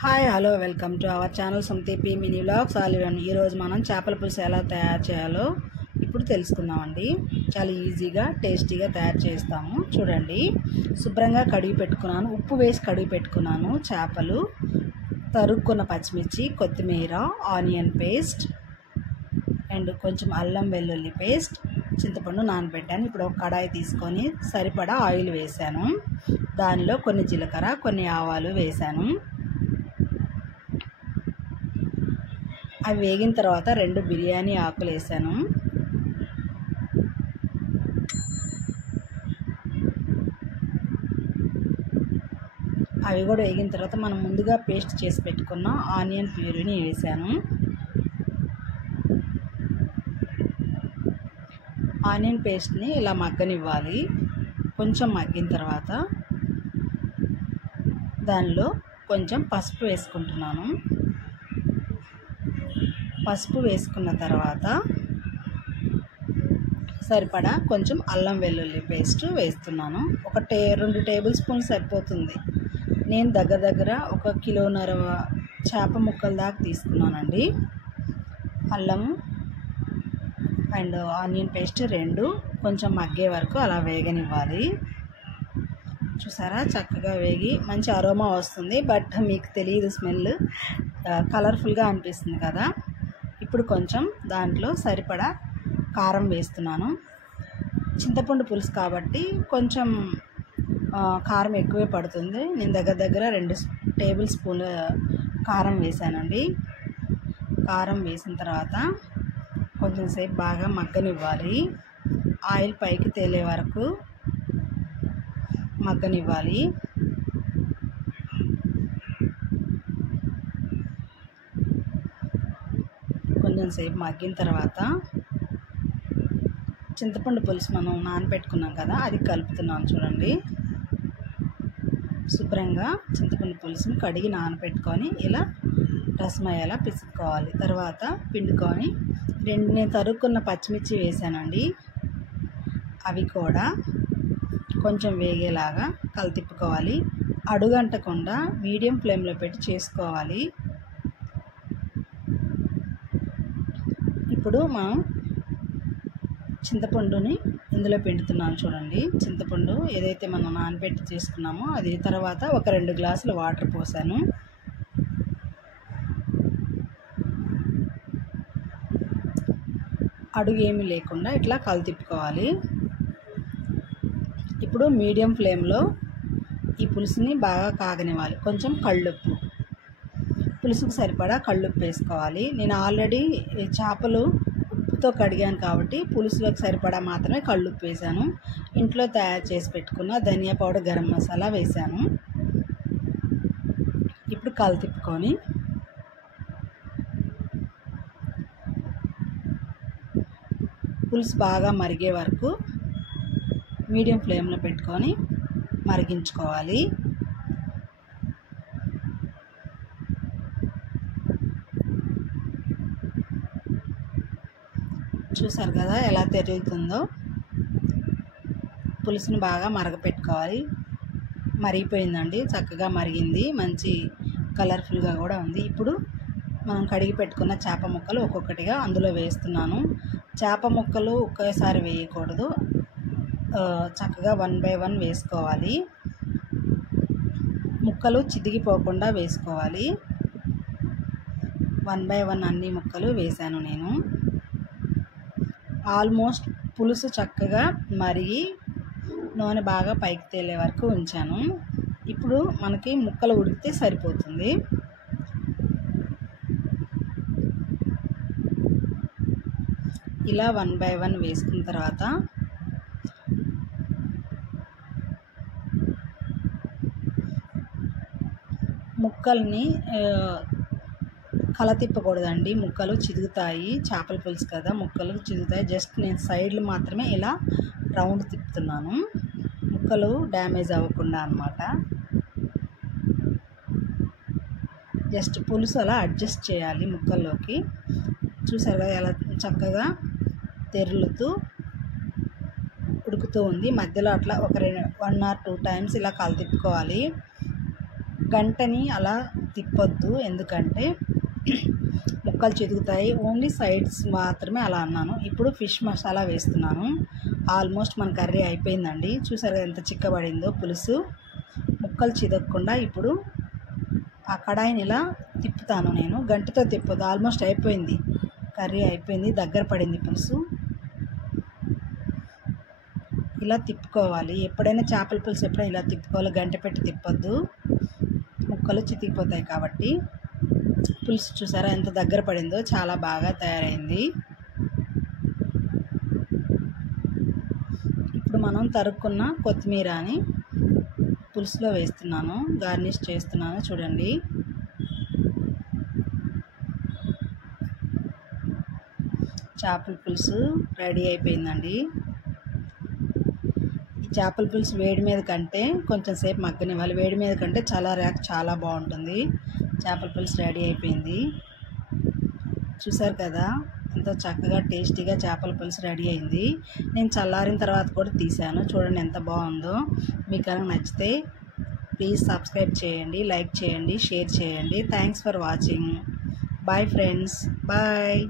Hi hello welcome to our channel సంతీపి mini vlogs ఆలివన్. ఈరోజు మనం చేపల పులుసు ఎలా తయారు చేయాలో ఇప్పుడు తెలుసుకుందామండి. చాలా ఈజీగా టేస్టీగా తయారు చేస్తాము. చూడండి, శుభ్రంగా కడిగి పెట్టుకున్నాను, ఉప్పు వేసి కడిగి పెట్టుకున్నాను చేపలు, తరుక్కున్న పచ్చిమిర్చి, కొత్తిమీర, ఆనియన్ పేస్ట్ అండ్ కొంచెం అల్లం వెల్లుల్లి పేస్ట్, చింతపండు నానబెట్టాను. ఇప్పుడు ఒక కడాయి తీసుకొని సరిపడా ఆయిల్ వేసాను. దానిలో కొన్ని జీలకర్ర, కొన్ని ఆవాలు వేసాను. అవి వేగిన తర్వాత 2 బిర్యానీ ఆకులు వేసాను. అవి కూడా వేగిన తర్వాత మనం ముందుగా పేస్ట్ చేసి పెట్టుకున్న ఆనియన్ ప్యూరీని వేసాను. ఆనియన్ పేస్ట్ని ఇలా మగ్గనివ్వాలి. కొంచెం మగ్గిన తర్వాత దానిలో కొంచెం పసుపు వేసుకుంటున్నాను. పసుపు వేసుకున్న తర్వాత సరిపడా కొంచెం అల్లం వెల్లుల్లి పేస్ట్ వేస్తున్నాను. 2 టేబుల్ స్పూన్ సరిపోతుంది. నేను దగ్గర 1 కిలోన్నర చేప ముక్కల దాకా తీసుకున్నానండి. అల్లం అండ్ ఆనియన్ పేస్ట్ 2 కొంచెం మగ్గే వరకు అలా వేగనివ్వాలి. చూసారా, చక్కగా వేగి మంచి అరోమా వస్తుంది. బట్ మీకు తెలియదు, స్మెల్ కలర్ఫుల్గా అనిపిస్తుంది కదా. ఇప్పుడు కొంచెం దాంట్లో సరిపడా కారం వేస్తున్నాను. చింతపండు పులుసు కాబట్టి కొంచెం కారం ఎక్కువే పడుతుంది. నేను దగ్గర 2 టేబుల్ స్పూన్ల కారం వేసానండి. కారం వేసిన తర్వాత కొంచెం సేపు బాగా మగ్గనివ్వాలి. ఆయిల్ పైకి తేలే వరకు మగ్గనివ్వాలి. కొంచెం సేపు మగ్గిన తర్వాత చింతపండు పులుసు మనం నానబెట్టుకున్నాం కదా, అది కలుపుతున్నాను. చూడండి, శుభ్రంగా చింతపండు పులుసుని కడిగి నానబెట్టుకొని ఇలా రసమయ్యేలా పిసుక్కోవాలి. తర్వాత పిండుకొని నేను తరుక్కున్న పచ్చిమిర్చి వేసానండి. అవి కూడా కొంచెం వేగేలాగా కలితిప్పుకోవాలి. అడుగంటకుండా మీడియం ఫ్లేమ్లో పెట్టి చేసుకోవాలి. ఇప్పుడు మనం చింతపండుని ఇందులో పిండుతున్నాను. చూడండి, చింతపండు ఏదైతే మనం నానబెట్టి చేసుకున్నామో అది. తర్వాత ఒక 2 గ్లాసులు వాటర్ పోసాను. అడుగు ఏమీ లేకుండా ఇట్లా కలితిప్పుకోవాలి. ఇప్పుడు మీడియం ఫ్లేమ్లో ఈ పులుసుని బాగా కాగనివ్వాలి. కొంచెం కళ్ళుప్పు, పులుసుకు సరిపడా కళ్ళుప్పు వేసుకోవాలి. నేను ఆల్రెడీ చేపలు ఉప్పుతో కడిగాను కాబట్టి పులుసులోకి సరిపడా మాత్రమే కళ్ళుప్పు వేసాను. ఇంట్లో తయారు చేసి పెట్టుకున్న ధనియా పౌడర్, గరం మసాలా వేసాను. ఇప్పుడు కలితిప్పుకొని పులుసు బాగా మరిగే వరకు మీడియం ఫ్లేమ్లో పెట్టుకొని మరిగించుకోవాలి. చూసారు కదా ఎలా తెరులుతుందో. పులుసుని బాగా మరగపెట్టుకోవాలి. మరిగిపోయిందండి, చక్కగా మరిగింది, మంచి కలర్ఫుల్గా కూడా ఉంది. ఇప్పుడు మనం కడిగి పెట్టుకున్న చేప ముక్కలు ఒక్కొక్కటిగా అందులో వేస్తున్నాను. చేప ముక్కలు ఒకేసారి వేయకూడదు, చక్కగా 1 by 1 వేసుకోవాలి. ముక్కలు చిదిగిపోకుండా వేసుకోవాలి. 1 by 1 అన్ని ముక్కలు వేసాను నేను. ఆల్మోస్ట్ పులుసు చక్కగా మరిగి నూనె బాగా పైకి తేలే వరకు ఉంచాను. ఇప్పుడు మనకి ముక్కలు ఉడికితే సరిపోతుంది. ఇలా 1 by 1 వేసుకున్న తర్వాత ముక్కల్ని కలతిప్పకూడదండి, ముక్కలు చిదుగుతాయి. చేపల పులుసు కదా, ముక్కలు చిదుగుతాయి. జస్ట్ నేను సైడ్లు మాత్రమే ఇలా రౌండ్ తిప్పుతున్నాను, ముక్కలు డ్యామేజ్ అవ్వకుండా అన్నమాట. జస్ట్ పులుసు అలా అడ్జస్ట్ చేయాలి ముక్కల్లోకి. చూసారు కదా ఎలా చక్కగా తెరులుతూ ఉడుకుతూ ఉంది. మధ్యలో అట్లా 1 or 2 టైమ్స్ ఇలా కలతిప్పుకోవాలి. గంటని అలా తిప్పొద్దు, ఎందుకంటే ముక్కలు చితుకుతాయి. ఓన్లీ సైడ్స్ మాత్రమే అలా అన్నాను. ఇప్పుడు ఫిష్ మసాలా వేస్తున్నాను. ఆల్మోస్ట్ మన కర్రీ అయిపోయిందండి. చూసారు ఎంత చిక్కబడిందో పులుసు. ముక్కలు చిదకకుండా ఇప్పుడు ఆ కడాయిని ఇలా తిప్పుతాను. నేను గంటతో తిప్పొద్దు. ఆల్మోస్ట్ అయిపోయింది, కర్రీ అయిపోయింది, దగ్గర పడింది పులుసు. ఇలా తిప్పుకోవాలి. ఎప్పుడైనా చేపల పులుసు ఎప్పుడైనా ఇలా తిప్పుకోవాలి, గంట పెట్టి తిప్పొద్దు, ముక్కలు చితికిపోతాయి కాబట్టి. పులుసు చూసారా ఎంత దగ్గర పడిందో, చాలా బాగా తయారైంది. ఇప్పుడు మనం తరుక్కున్న కొత్తిమీరని పులుసులో వేస్తున్నాను, గార్నిష్ చేస్తున్నాను. చూడండి, చేపల పులుసు రెడీ అయిపోయిందండి. ఈ చేపల పులుసు వేడి మీద కంటే కొంచెం సేపు మగ్గనివ్వాలి. వేడి మీద కంటే చల్లారాక చాలా బాగుంటుంది. చేపల పులుసు రెడీ అయిపోయింది. చూసారు కదా ఎంతో చక్కగా టేస్టీగా చేపల పులుసు రెడీ అయింది. నేను చల్లారిన తర్వాత కూడా తీసాను. చూడండి ఎంత బాగుందో. మీకు కనుక నచ్చితే ప్లీజ్ సబ్స్క్రైబ్ చేయండి, లైక్ చేయండి, షేర్ చేయండి. Thanks for watching. Bye friends, bye.